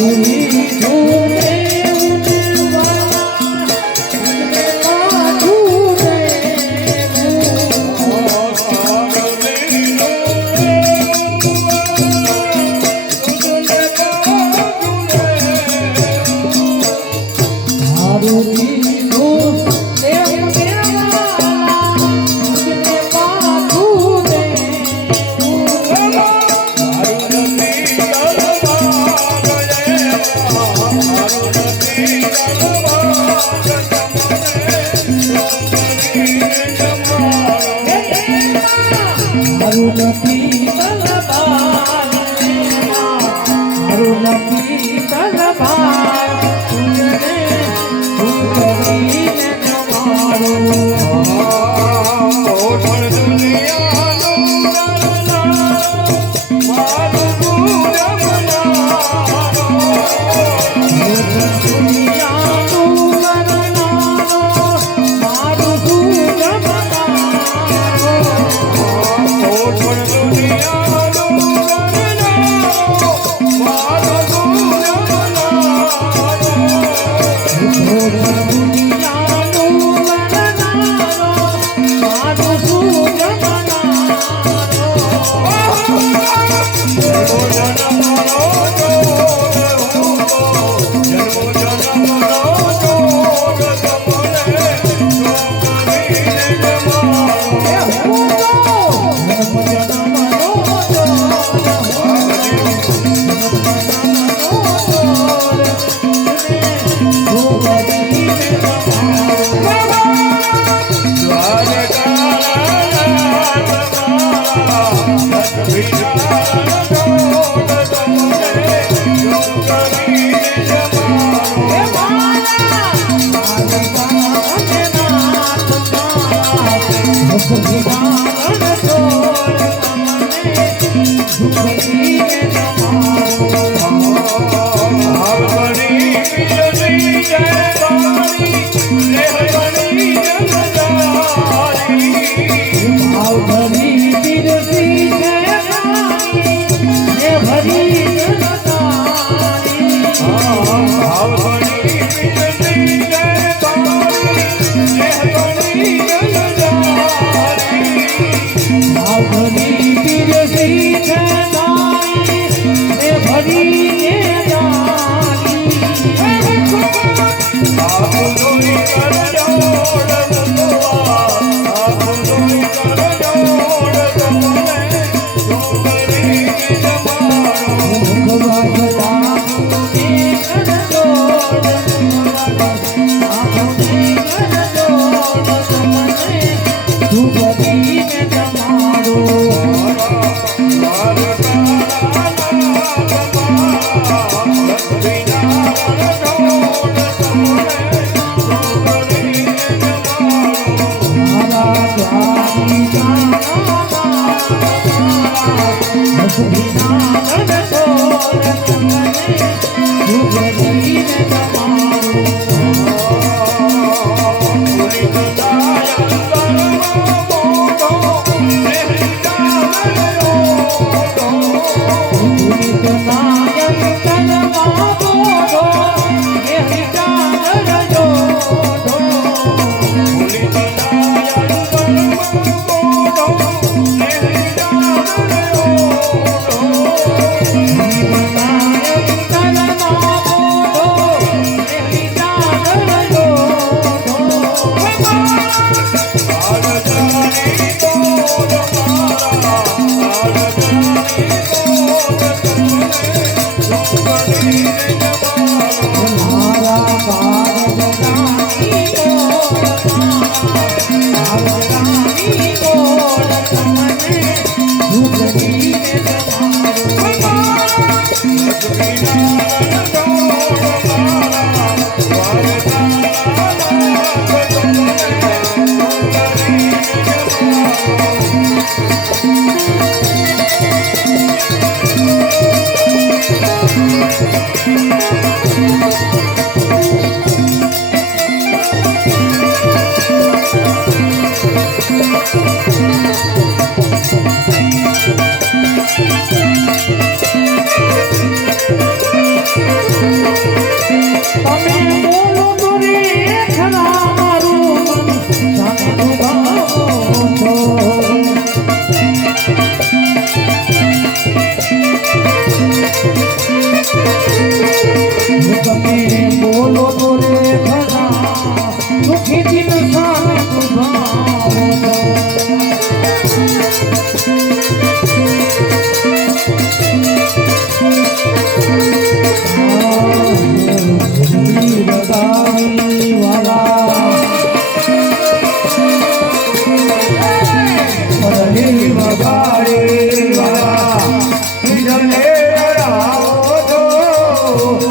Thank you.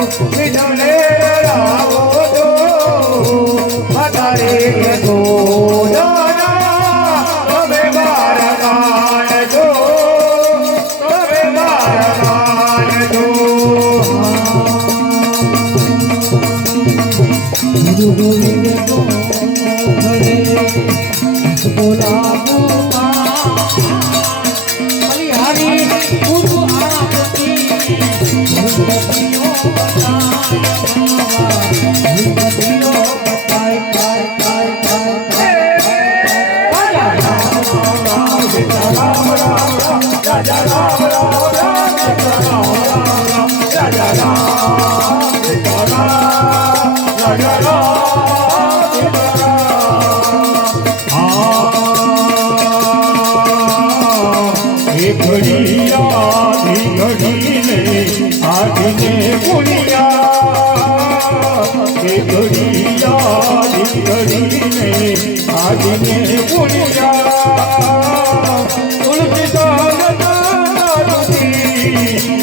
વિનલે રાવો તો મતારે તો તમે મારા માનજો તમે મારા માનજો ગુરુ ગોવિંદ હરે બોલા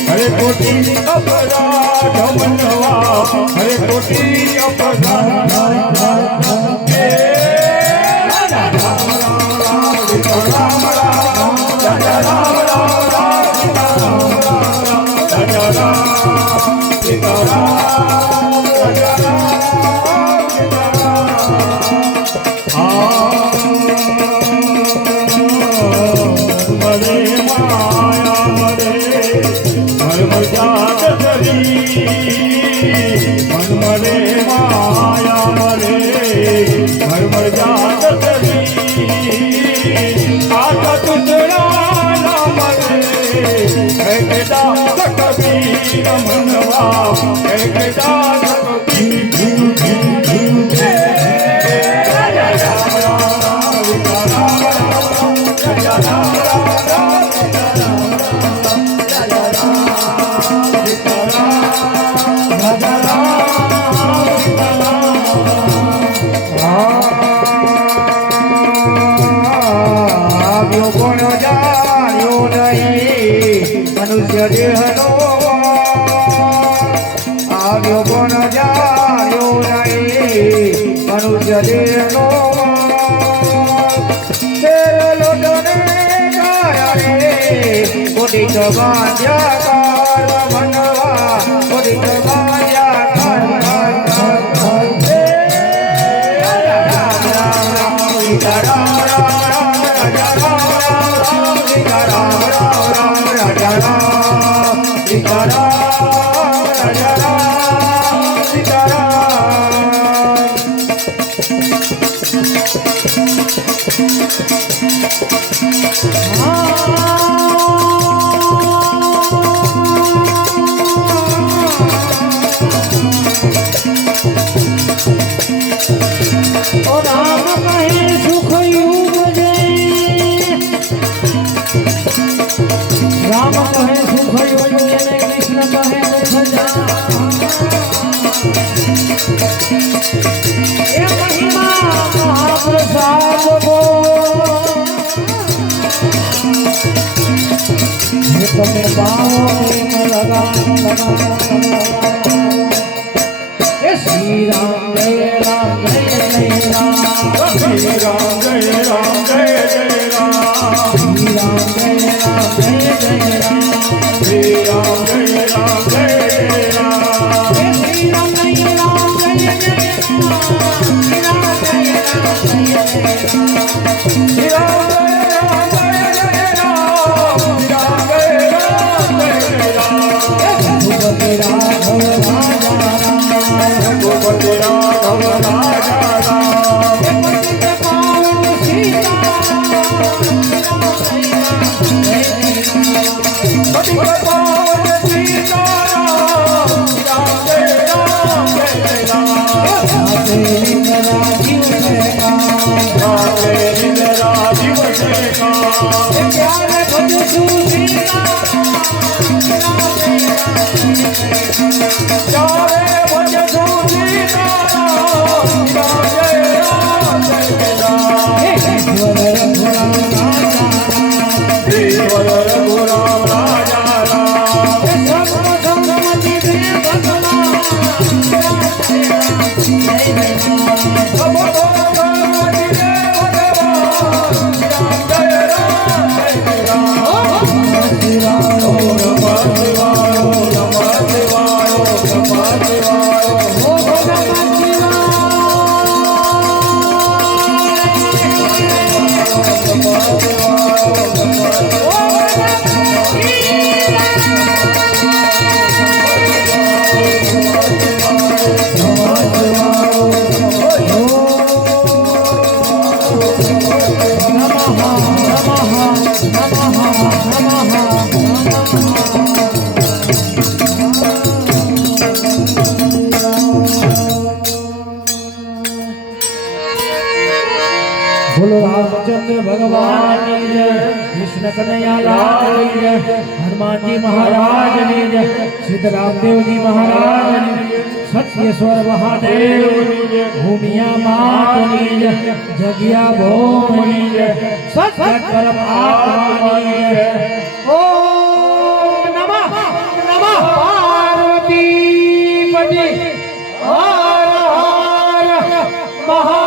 हरे कोटि अपराध मनवा हरे कोटि अपराध મનુષ્ય દેહનો આવ્યો પણ જાયો નહીં મનુષ્ય દેહનો તેરે લોટને ગાયા રે કોટી બાંધ્યા કાળ મનવા કોટી બાંધ્યા કાળ તમે બાવો પ્રેમ લગા શ્રી રામ જય રામ જય જય રામ શ્રી રામ જય રામ જય જય રામ શ્રી રામ જય રામ જય જય રામ શ્રી રામ જય રામ જય જય રામ શ્રી રામ જય રામ જય જય રામ શ્રી રામ જય રામ જય જય રામ Raghuram Raja Ram बोलो रामचंद्र भगवान की जय, कृष्ण कन्हैया लाल की जय, हनुमान जी महाराज की जय, सिद्ध रामदेव जी महाराज की जय, सत्येश्वर महादेव की जय, भूमिया मात की जय, जगिया भोम की जय, सत परमात्मा की जय। ओम नमः नमः पार्वती पति हर हर महा